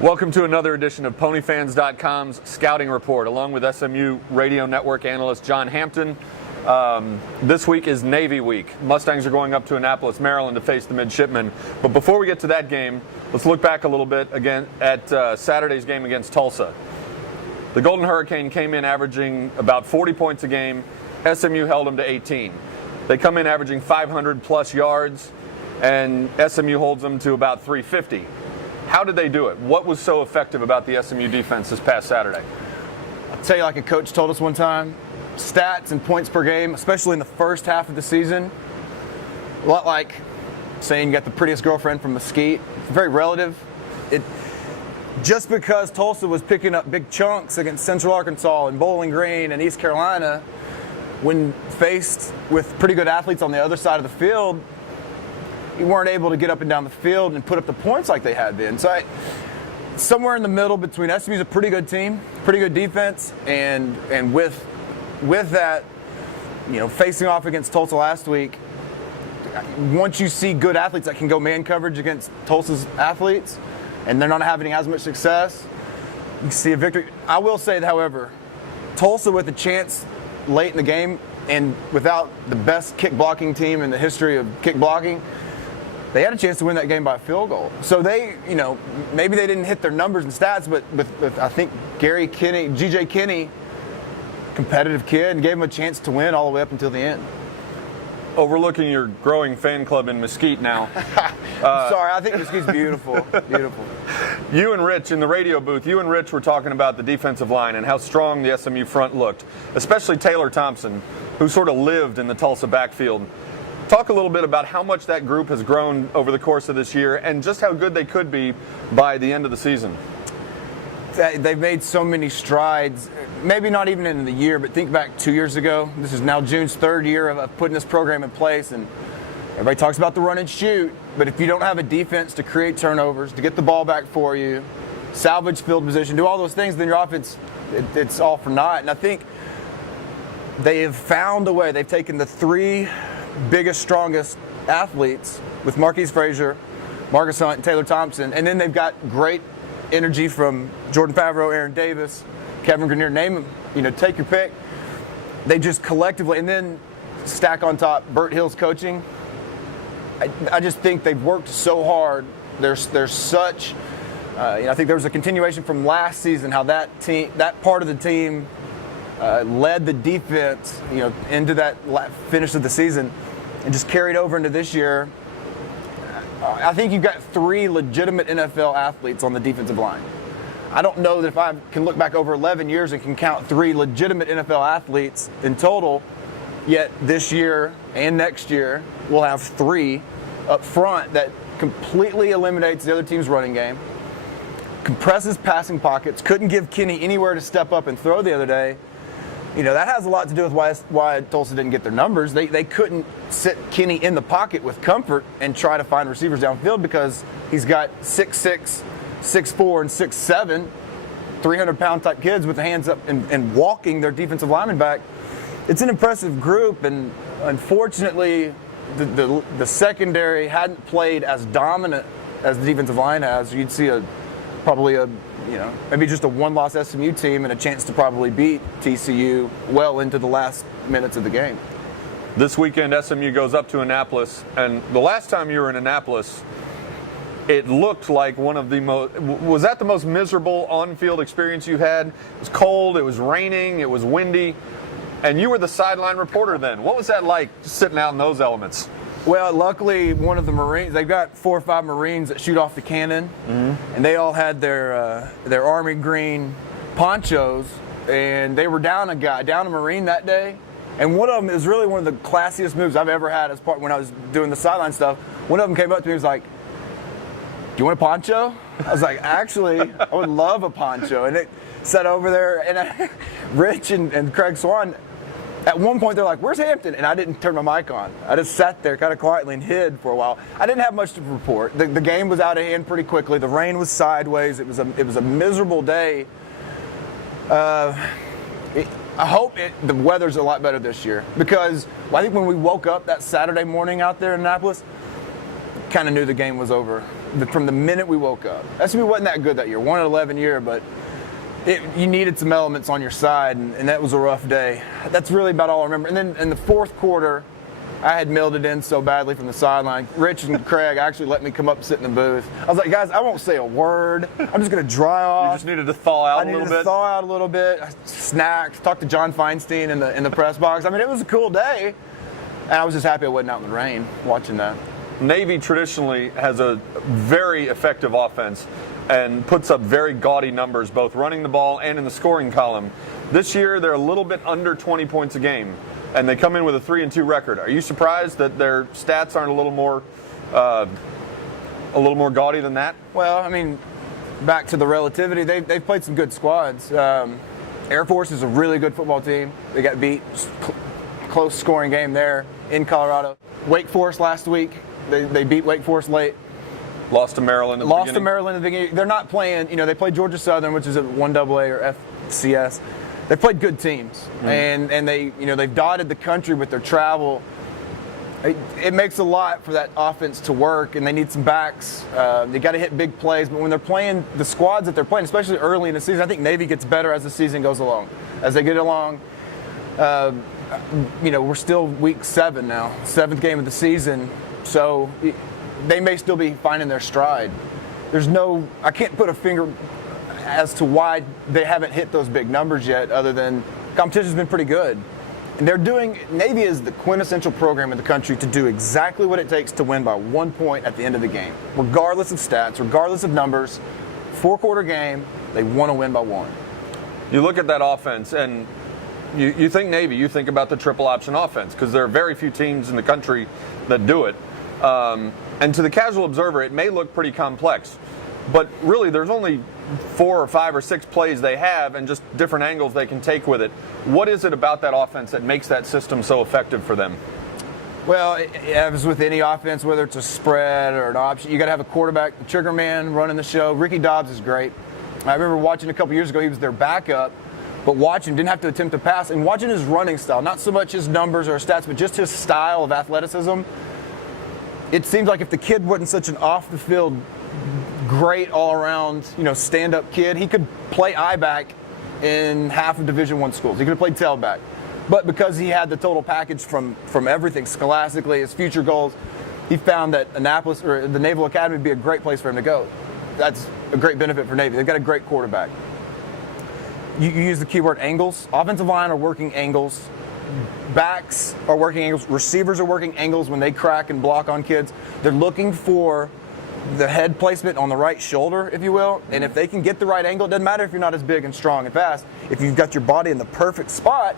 Welcome to another edition of PonyFans.com's Scouting Report, along with SMU Radio Network analyst John Hampton. This week is Navy Week. Mustangs are going up to Annapolis, Maryland to face the Midshipmen. But before we get to that game, let's look back a little bit again at Saturday's game against Tulsa. The Golden Hurricane came in averaging about 40 points a game. SMU held them to 18. They come in averaging 500 plus yards, and SMU holds them to about 350. How did they do it? What was so effective about the SMU defense this past Saturday? I'll tell you, like a coach told us one time, stats and points per game, especially in the first half of the season, a lot like saying you got the prettiest girlfriend from Mesquite. It's very relative. Just because Tulsa was picking up big chunks against Central Arkansas and Bowling Green and East Carolina, when faced with pretty good athletes on the other side of the field, you weren't able to get up and down the field and put up the points like they had been. So somewhere in the middle between SMU's a pretty good team, pretty good defense, and with that, facing off against Tulsa last week, once you see good athletes that can go man coverage against Tulsa's athletes, and they're not having as much success, you can see a victory. I will say, however, Tulsa with a chance late in the game and without the best kick blocking team in the history of kick blocking, they had a chance to win that game by a field goal. So they, maybe they didn't hit their numbers and stats, but I think G.J. Kinney, competitive kid, and gave him a chance to win all the way up until the end. Overlooking your growing fan club in Mesquite now. Sorry, I think Mesquite's beautiful. Beautiful. You and Rich, in the radio booth, were talking about the defensive line and how strong the SMU front looked, especially Taylor Thompson, who sort of lived in the Tulsa backfield. Talk a little bit about how much that group has grown over the course of this year and just how good they could be by the end of the season. They've made so many strides, maybe not even in the year, but think back 2 years ago. This is now June's third year of putting this program in place, and everybody talks about the run and shoot, but if you don't have a defense to create turnovers, to get the ball back for you, salvage field position, do all those things, then your offense, it's all for naught. And I think they have found a way. They've taken the three biggest, strongest athletes with Marquise Frazier, Marcus Hunt, and Taylor Thompson, and then they've got great energy from Jordan Favreau, Aaron Davis, Kevin Grenier, name them, take your pick. They just collectively, and then stack on top Burt Hill's coaching. I just think they've worked so hard. There's such, I think there was a continuation from last season, how that part of the team led the defense, into that finish of the season, and just carried over into this year. I think you've got three legitimate NFL athletes on the defensive line. I don't know that if I can look back over 11 years and can count three legitimate NFL athletes in total, yet this year and next year we'll have three up front that completely eliminates the other team's running game, compresses passing pockets, couldn't give Kinney anywhere to step up and throw the other day. That has a lot to do with why Tulsa didn't get their numbers. They couldn't sit Kinney in the pocket with comfort and try to find receivers downfield because he's got 6'6", 6'4", and 6'7", 300-pound type kids with the hands up and walking their defensive lineman back. It's an impressive group, and unfortunately, the secondary hadn't played as dominant as the defensive line has. You'd see maybe just a one-loss SMU team and a chance to probably beat TCU well into the last minutes of the game. This weekend, SMU goes up to Annapolis, and the last time you were in Annapolis, it looked like one of the most, was that the most miserable on-field experience you had? It was cold, it was raining, it was windy, and you were the sideline reporter then. What was that like, just sitting out in those elements? Well, luckily, one of the Marines, they've got 4 or 5 Marines that shoot off the cannon, and they all had their army green ponchos, and they were down a Marine that day, and one of them is really one of the classiest moves I've ever had as part when I was doing the sideline stuff. One of them came up to me and was like, "Do you want a poncho?" I was like, "Actually, I would love a poncho," and it sat over there, and Rich and Craig Swan, at one point, they're like, "Where's Hampton?" And I didn't turn my mic on. I just sat there kind of quietly and hid for a while. I didn't have much to report. The game was out of hand pretty quickly. The rain was sideways. It was a miserable day. I hope the weather's a lot better this year because I think when we woke up that Saturday morning out there in Annapolis, kind of knew the game was over from the minute we woke up. SMU wasn't that good that year, 1-11 year, but you needed some elements on your side, and that was a rough day. That's really about all I remember. And then in the fourth quarter, I had milled it in so badly from the sideline. Rich and Craig actually let me come up and sit in the booth. I was like, guys, I won't say a word. I'm just going to dry off. You just needed to thaw out a little bit? I needed to thaw out a little bit. I snacked, talked to John Feinstein in the press box. I mean, it was a cool day. And I was just happy I wasn't out in the rain watching that. Navy traditionally has a very effective offense and puts up very gaudy numbers, both running the ball and in the scoring column. This year, they're a little bit under 20 points a game, and they come in with a 3-2 record. Are you surprised that their stats aren't a little more gaudy than that? Well, I mean, back to the relativity, they've played some good squads. Air Force is a really good football team. They got beat, close scoring game there in Colorado. Wake Forest last week, they beat Wake Forest late. Lost to Maryland at the beginning. Maryland at the beginning. They're not playing, they played Georgia Southern, which is a 1AA or FCS. They played good teams, and they've dotted the country with their travel. It makes a lot for that offense to work, and they need some backs. They got to hit big plays, but when they're playing the squads that they're playing, especially early in the season, I think Navy gets better as the season goes along. As they get along, we're still week 7 now, 7th game of the season, so they may still be finding their stride. I can't put a finger as to why they haven't hit those big numbers yet, other than competition's been pretty good. And Navy is the quintessential program in the country to do exactly what it takes to win by 1 point at the end of the game. Regardless of stats, regardless of numbers, 4-quarter game, they want to win by 1. You look at that offense, and you think Navy, you think about the triple option offense, because there are very few teams in the country that do it. And to the casual observer, it may look pretty complex, but really there's only 4 or 5 or 6 plays they have and just different angles they can take with it. What is it about that offense that makes that system so effective for them? Well, as with any offense, whether it's a spread or an option, you got to have a quarterback, the trigger man running the show. Ricky Dobbs is great. I remember watching a couple years ago, he was their backup, but watching, didn't have to attempt to pass, and watching his running style, not so much his numbers or his stats, but just his style of athleticism. It seems like if the kid wasn't such an off-the-field, great all-around, stand-up kid, he could play I-back in half of Division I schools. He could have played tailback. But because he had the total package from everything, scholastically, his future goals, he found that Annapolis or the Naval Academy would be a great place for him to go. That's a great benefit for Navy. They've got a great quarterback. You use the keyword angles. Offensive line are working angles. Backs are working angles. Receivers are working angles when they crack and block on kids. They're looking for the head placement on the right shoulder, if you will. And if they can get the right angle, it doesn't matter if you're not as big and strong and fast. If you've got your body in the perfect spot,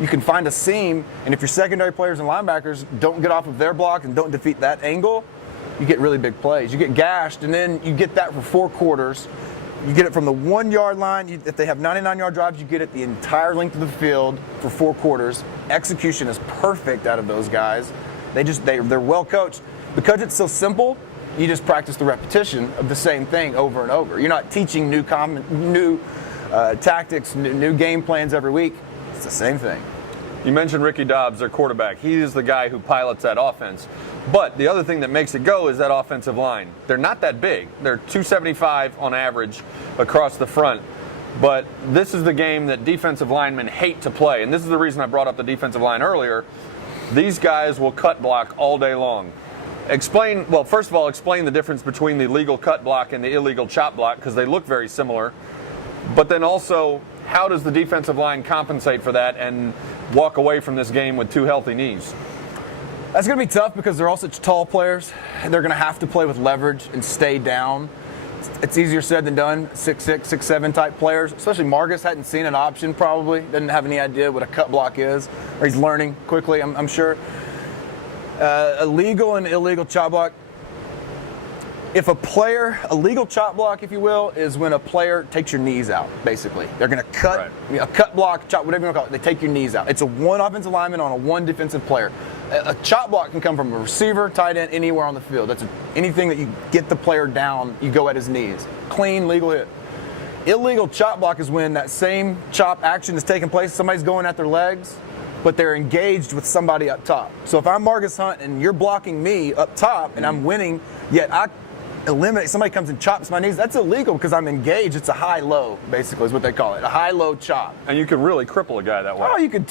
you can find a seam. And if your secondary players and linebackers don't get off of their block and don't defeat that angle, you get really big plays. You get gashed, and then you get that for 4 quarters. You get it from the 1-yard line. If they have 99-yard drives, you get it the entire length of the field for 4 quarters. Execution is perfect out of those guys. They're well coached. Because it's so simple, you just practice the repetition of the same thing over and over. You're not teaching new tactics, new game plans every week. It's the same thing. You mentioned Ricky Dobbs, their quarterback. He is the guy who pilots that offense. But the other thing that makes it go is that offensive line. They're not that big. They're 275 on average across the front. But this is the game that defensive linemen hate to play. And this is the reason I brought up the defensive line earlier. These guys will cut block all day long. First of all, explain the difference between the legal cut block and the illegal chop block, because they look very similar. But then also, how does the defensive line compensate for that and walk away from this game with 2 healthy knees? That's going to be tough because they're all such tall players, and they're going to have to play with leverage and stay down. It's easier said than done. 6'6", 6'7" type players, especially Margus hadn't seen an option probably, doesn't have any idea what a cut block is, or he's learning quickly, I'm sure. A legal and illegal chop block. A legal chop block, if you will, is when a player takes your knees out, basically. They're going to cut, a cut block, chop, whatever you want to call it, they take your knees out. It's a 1 offensive lineman on a 1 defensive player. A chop block can come from a receiver, tight end, anywhere on the field. Anything that you get the player down, you go at his knees. Clean, legal hit. Illegal chop block is when that same chop action is taking place, somebody's going at their legs, but they're engaged with somebody up top. So if I'm Margus Hunt and you're blocking me up top and I'm winning, yet eliminate, somebody comes and chops my knees, that's illegal because I'm engaged. It's a high-low, basically, is what they call it, a high-low chop. And you can really cripple a guy that way. Oh, you can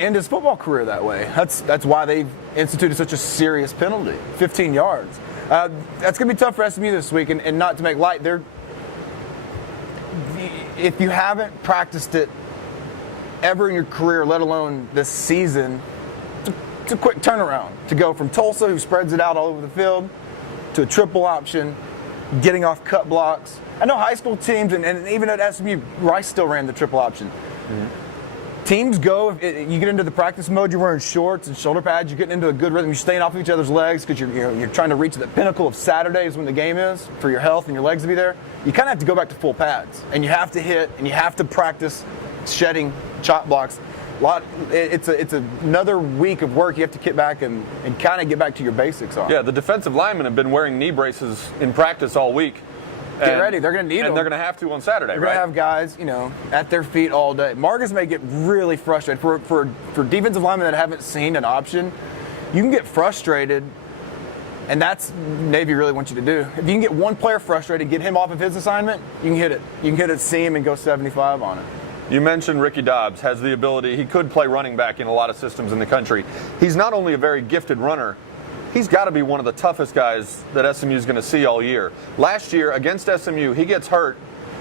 end his football career that way. That's why they've instituted such a serious penalty, 15 yards. That's going to be tough for SMU this week, and not to make light, if you haven't practiced it ever in your career, let alone this season, it's a quick turnaround to go from Tulsa, who spreads it out all over the field, to a triple option, getting off cut blocks. I know high school teams, and even at SMU, Rice still ran the triple option. Mm-hmm. Teams go, you get into the practice mode, you're wearing shorts and shoulder pads, you're getting into a good rhythm, you're staying off each other's legs because you're trying to reach the pinnacle of Saturdays when the game is for your health and your legs to be there. You kind of have to go back to full pads, and you have to hit, and you have to practice shedding chop blocks. It's another week of work. You have to get back and kind of get back to your basics on. Yeah, the defensive linemen have been wearing knee braces in practice all week. Get ready. They're going to need them. And they're going to have to on Saturday, They're right? going to have guys, at their feet all day. Marcus may get really frustrated. For defensive linemen that haven't seen an option, you can get frustrated, and that's Navy really wants you to do. If you can get one player frustrated, get him off of his assignment, you can hit it. You can hit it seam and go 75 on it. You mentioned Ricky Dobbs has the ability, he could play running back in a lot of systems in the country. He's not only a very gifted runner, he's got to be one of the toughest guys that SMU is going to see all year. Last year against SMU, he gets hurt,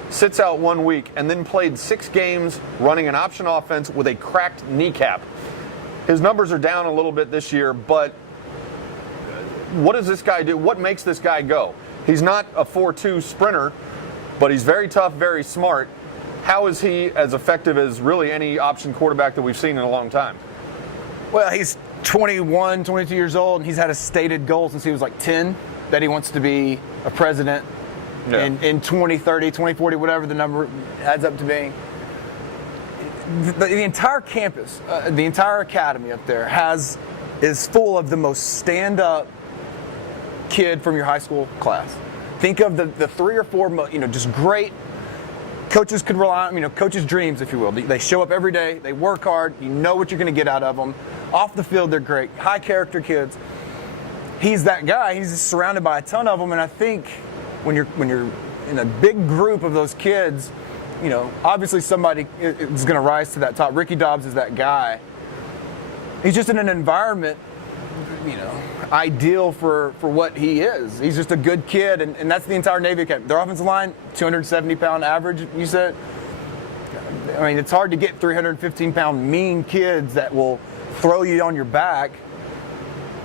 sits out 1 week, and then played 6 games running an option offense with a cracked kneecap. His numbers are down a little bit this year, but what does this guy do? What makes this guy go? He's not a 4.2 sprinter, but he's very tough, very smart. How is he as effective as really any option quarterback that we've seen in a long time? Well, he's 21, 22 years old, and he's had a stated goal since he was like 10 that he wants to be a president in 2030, 2040, whatever the number adds up to being. The entire campus, the entire academy up there is full of the most stand-up kid from your high school class. Think of the 3 or 4 just great coaches could rely on, coaches' dreams, if you will. They show up every day, they work hard, you know what you're going to get out of them. Off the field, they're great, high character kids. He's that guy. He's just surrounded by a ton of them, and I think when you're in a big group of those kids, obviously somebody is going to rise to that top. Ricky Dobbs is that guy. He's just in an environment, ideal for what he is. He's just a good kid, and that's the entire Navy Academy. Their offensive line, 270-pound average, you said? I mean, it's hard to get 315-pound mean kids that will throw you on your back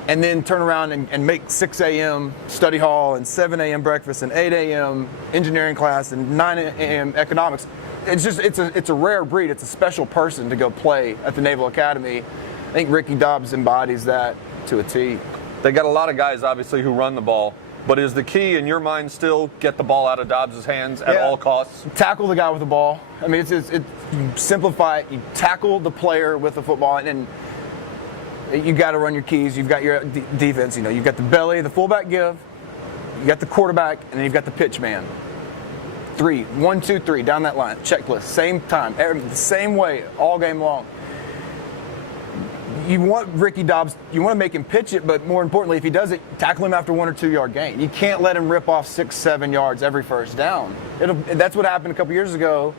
and then turn around and make 6 a.m. study hall and 7 a.m. breakfast and 8 a.m. engineering class and 9 a.m. economics. It's a rare breed. It's a special person to go play at the Naval Academy. I think Ricky Dobbs embodies that to a T. They got a lot of guys, obviously, who run the ball. But is the key, in your mind, still get the ball out of Dobbs' hands at all costs? Tackle the guy with the ball. I mean, you simplify it. You tackle the player with the football, and you got to run your keys. You've got your defense. You've got the belly, the fullback give. You got the quarterback, and then you've got the pitch man. 3, 1, 2, 3, down that line. Checklist, same time, the same way, all game long. You want Ricky Dobbs, you want to make him pitch it, but more importantly, if he does it, tackle him after 1 or 2 yard gain. You can't let him rip off 6, 7 yards every first down. That's what happened a couple years ago.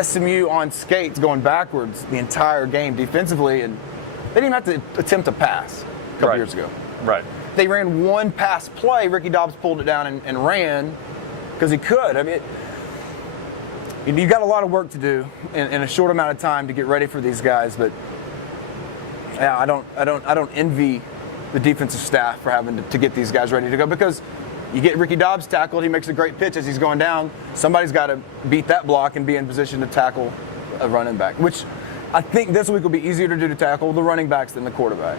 SMU on skates going backwards the entire game defensively, and they didn't even have to attempt a pass a couple years ago. Right. They ran one pass play. Ricky Dobbs pulled it down and ran because he could. I mean, you've got a lot of work to do in a short amount of time to get ready for these guys, but yeah, I don't envy the defensive staff for having to get these guys ready to go, because you get Ricky Dobbs tackled, he makes a great pitch as he's going down. Somebody's got to beat that block and be in position to tackle a running back, which I think this week will be easier to do, to tackle the running backs than the quarterback.